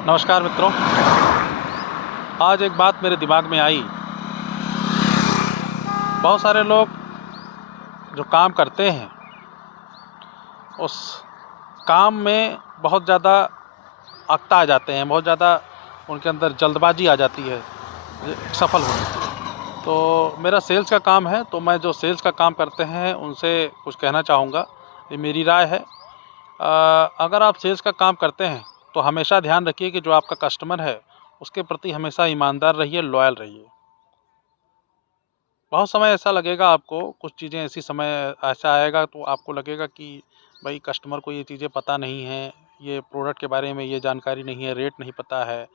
नमस्कार मित्रों। आज एक बात मेरे दिमाग में आई। बहुत सारे लोग जो काम करते हैं उस काम में बहुत ज़्यादा अक्ता आ जाते हैं, बहुत ज़्यादा उनके अंदर जल्दबाजी आ जाती है सफल होने की। तो मेरा सेल्स का काम है, तो मैं जो सेल्स का काम करते हैं उनसे कुछ कहना चाहूँगा। ये मेरी राय है। अगर आप सेल्स का काम करते हैं तो हमेशा ध्यान रखिए कि जो आपका कस्टमर है उसके प्रति हमेशा ईमानदार रहिए, लॉयल रहिए। बहुत समय ऐसा लगेगा आपको, कुछ चीज़ें ऐसा आएगा तो आपको लगेगा कि भाई कस्टमर को ये चीज़ें पता नहीं हैं, ये प्रोडक्ट के बारे में ये जानकारी नहीं है, रेट नहीं पता है।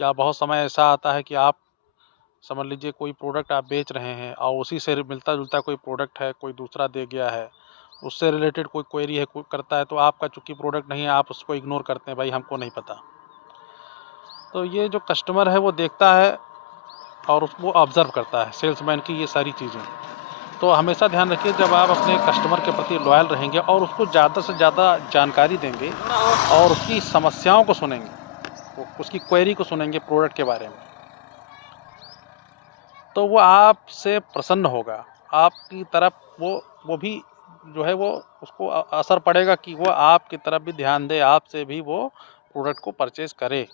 या बहुत समय ऐसा आता है कि आप समझ लीजिए कोई प्रोडक्ट आप बेच रहे हैं और उसी से मिलता-जुलता कोई प्रोडक्ट है, कोई दूसरा दे गया है, उससे रिलेटेड कोई क्वेरी है, कोई करता है, तो आपका चूँकि प्रोडक्ट नहीं है आप उसको इग्नोर करते हैं, भाई हमको नहीं पता। तो ये जो कस्टमर है वो देखता है और उसको ऑब्ज़र्व करता है सेल्समैन की ये सारी चीज़ें। तो हमेशा ध्यान रखिए, जब आप अपने कस्टमर के प्रति लॉयल रहेंगे और उसको ज़्यादा से ज़्यादा जानकारी देंगे और उसकी समस्याओं को सुनेंगे, उसकी क्वेरी को सुनेंगे प्रोडक्ट के बारे में, तो वो आपसे प्रसन्न होगा। आपकी तरफ वो भी जो है वो उसको असर पड़ेगा कि वो आपकी तरफ भी ध्यान दे, आपसे भी वो प्रोडक्ट को परचेज़ करे।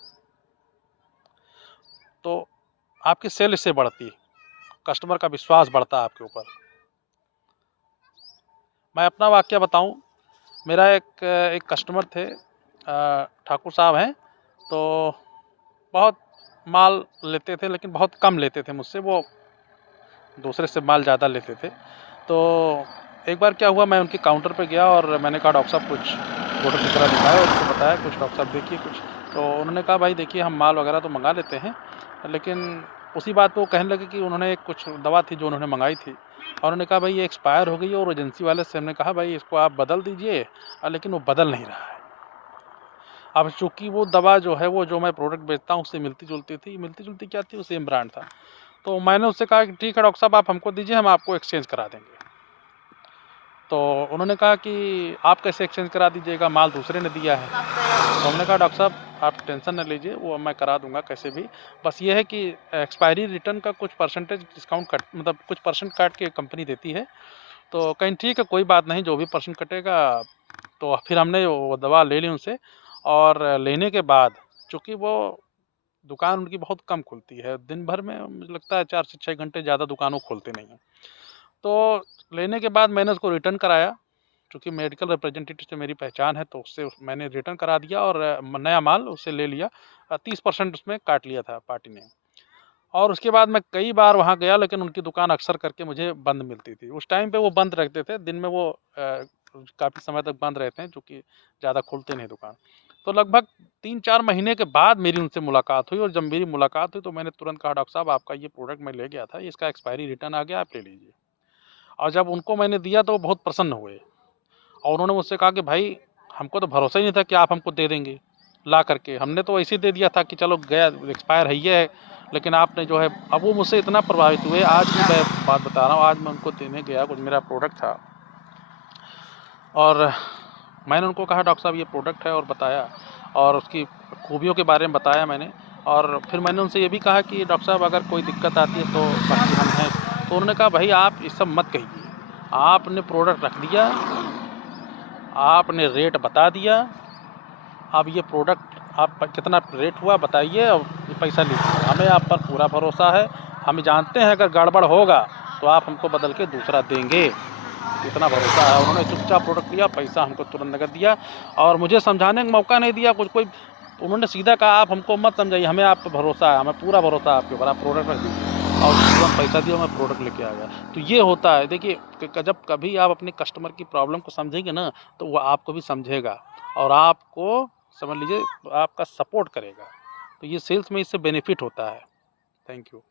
तो आपकी सेल इससे बढ़ती है, कस्टमर का विश्वास बढ़ता है आपके ऊपर। मैं अपना वाकया बताऊँ, मेरा एक कस्टमर थे, ठाकुर साहब हैं, तो बहुत माल लेते थे लेकिन बहुत कम लेते थे मुझसे, वो दूसरे से माल ज़्यादा लेते थे। तो एक बार क्या हुआ, मैं उनके काउंटर पे गया और मैंने कहा डॉक्टर साहब कुछ फ़ोटो खींचना दिखाया और उनको बताया कुछ, डॉक्टर साहब देखिए कुछ। तो उन्होंने कहा भाई देखिए हम माल वगैरह तो मंगा लेते हैं, लेकिन उसी बात पे वो कहने लगे कि उन्होंने एक कुछ दवा थी जो उन्होंने मंगाई थी और उन्होंने कहा भाई ये एक्सपायर हो गई है, और एजेंसी वाले से हमने कहा भाई इसको आप बदल दीजिए, लेकिन वो बदल नहीं रहा है। अब चूँकि वो दवा जो है, वो जो मैं प्रोडक्ट बेचता हूँ उससे मिलती-जुलती थी, मिलती-जुलती क्या थी, वो सेम ब्रांड था। तो मैंने उससे कहा कि ठीक है डॉक्टर साहब आप हमको दीजिए, हम आपको एक्सचेंज करा देंगे। तो उन्होंने कहा कि आप कैसे एक्सचेंज करा दीजिएगा, माल दूसरे ने दिया है। तो हमने कहा डॉक्टर साहब आप टेंशन ना लीजिए, वो मैं करा दूँगा कैसे भी। बस ये है कि एक्सपायरी रिटर्न का कुछ परसेंटेज डिस्काउंट कट, मतलब कुछ परसेंट काट के कंपनी देती है। तो कहीं ठीक है कोई बात नहीं, जो भी परसेंट कटेगा। तो फिर हमने वो दवा ले ली उनसे, और लेने के बाद चूँकि वो दुकान उनकी बहुत कम खुलती है, दिन भर में मुझे लगता है 4 से 6 घंटे, ज़्यादा दुकान वो खोलते नहीं हैं। तो लेने के बाद मैंने उसको रिटर्न कराया, चूँकि मेडिकल रिप्रेजेंटेटिव से मेरी पहचान है तो उससे मैंने रिटर्न करा दिया और नया माल उससे ले लिया। 30% उसमें काट लिया था पार्टी ने। और उसके बाद मैं कई बार वहाँ गया, लेकिन उनकी दुकान अक्सर करके मुझे बंद मिलती थी। उस टाइम पे वो बंद रखते थे, दिन में वो काफ़ी समय तक बंद रहते हैं, चूँकि ज़्यादा खुलते नहीं दुकान। तो लगभग 3-4 महीने के बाद मेरी उनसे मुलाकात हुई, और जब मेरी मुलाकात हुई तो मैंने तुरंत कहा डॉक्टर साहब आपका ये प्रोडक्ट मैं ले गया था, इसका एक्सपायरी रिटर्न आ गया, आप ले लीजिए। और जब उनको मैंने दिया तो वो बहुत प्रसन्न हुए, और उन्होंने मुझसे कहा कि भाई हमको तो भरोसा ही नहीं था कि आप हमको दे देंगे ला करके, हमने तो ऐसे ही दे दिया था कि चलो गया एक्सपायर है ही है, लेकिन आपने जो है। अब वो मुझसे इतना प्रभावित हुए, आज की मैं बात बता रहा हूँ, आज मैं उनको देने गया, कुछ मेरा प्रोडक्ट था और मैंने उनको कहा डॉक्टर साहब ये प्रोडक्ट है, और बताया और उसकी खूबियों के बारे में बताया मैंने। और फिर मैंने उनसे ये भी कहा कि डॉक्टर साहब अगर कोई दिक्कत आती है तो बाकी हम हैं। तो उन्होंने कहा भाई आप ये सब मत कहिए, आपने प्रोडक्ट रख दिया, आपने रेट बता दिया, अब ये प्रोडक्ट आप कितना रेट हुआ बताइए और ये पैसा लीजिए। हमें आप पर पूरा भरोसा है, हम जानते हैं अगर गड़बड़ होगा तो आप हमको बदल के दूसरा देंगे, इतना भरोसा है। उन्होंने चुपचाप प्रोडक्ट लिया, पैसा हमको तुरंत नकद दिया और मुझे समझाने का मौका नहीं दिया कुछ कोई। उन्होंने सीधा कहा आप हमको मत समझाइए, हमें आप पे भरोसा है, हमें पूरा भरोसा है आपके ऊपर, आप प्रोडक्ट रख दीजिए। और तुरंत पैसा दिया, मैं प्रोडक्ट लेके आ गया। तो ये होता है, देखिए जब कभी आप अपने कस्टमर की प्रॉब्लम को समझेंगे ना, तो वो आपको भी समझेगा और आपको समझ लीजिए आपका सपोर्ट करेगा। तो ये सेल्स में इससे बेनिफिट होता है। Thank you.